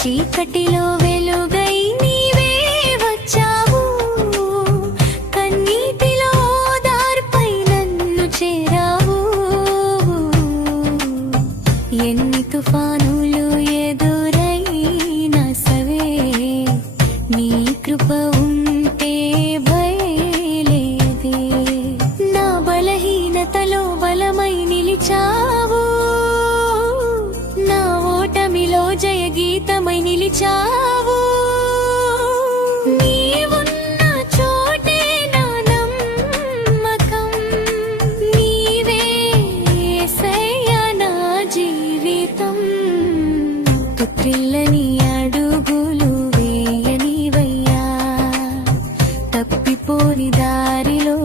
చీకటిలో వెలుగై నీవే వచ్చావు, కన్నీటిలో దారిపై నన్ను చేరావు. ఎన్ని తుఫానులు ఎదురైనా సవే నీ కృప ఉంటే భయలేదే. నా బలహీనతలో బలమై నిలిచావు, నా ఓటమిలో జయ గీతమై నిలిచావు. నీవున్న చోటే నా నమ్మకం, నీవే యేసయ్యా నా జీవితం. తుత్రిల్లని అడుగులు వేయనివయ్యా, తప్పిపోని దారిలో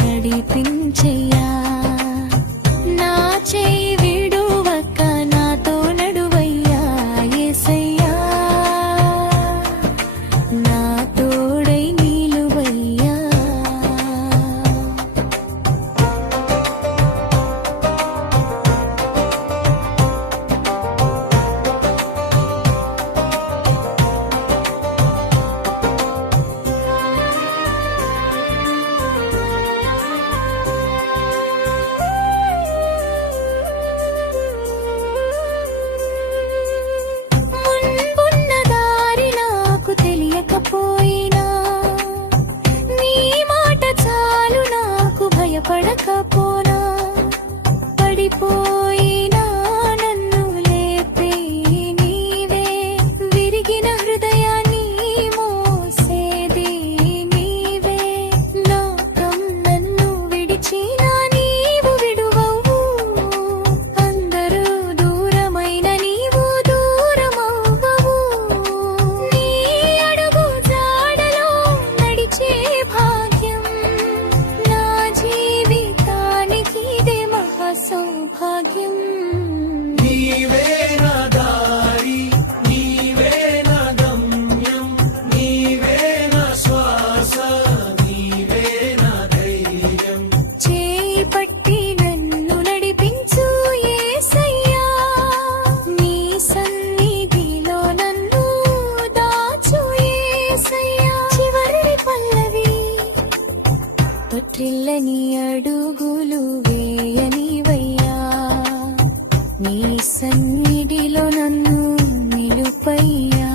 నడిపించయ్యా. నా చేయి విడువక నాతో నడువయ్యా యేసయ్యా, నా తోడై నిలువయ్యా. మున్పున్న దారి నాకు తెలియకపోయినా, నీ మాట చాలు నాకు భయపడకపోనా. పడిపోయినా నన్ను లేపే నీవే, విరిగిన హృదయాన్ని మోసేది నీవే. లోకం నన్ను విడిచినా నీవు విడువవు, అందరూ దూరమైన నీవు దూరమవ్వవు. నీ అడుగు జాడలో నడిచే భాగ్యం నా జీవితానికి ఇదే మహా సౌభాగ్యం. నీవే నా దారి, నీవే నా గమ్యం, నీవే నా శ్వాస, నీవే నా ధైర్యం. చేయి పట్టి నన్ను నడిపించు యేసయ్యా, నీ సన్నిధిలో నన్ను దాచు యేసయ్యా. చివరి పల్లవి తొట్టిల్లని అడుగులు వేయనివయ్యా, నీ సన్నిధిలో నన్ను నిలుపయ్యా.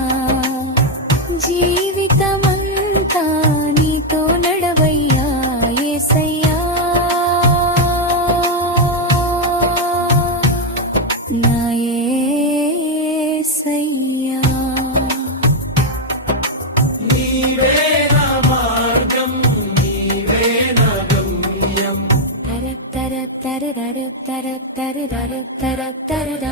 జీవితమంతా నీతో నడవయ్యా యేసయ్యా, నా యేసయ్యా. నీవే నా మార్గం, నీవే నా గమ్యం. తర తర తర తర తర తర తర తర తర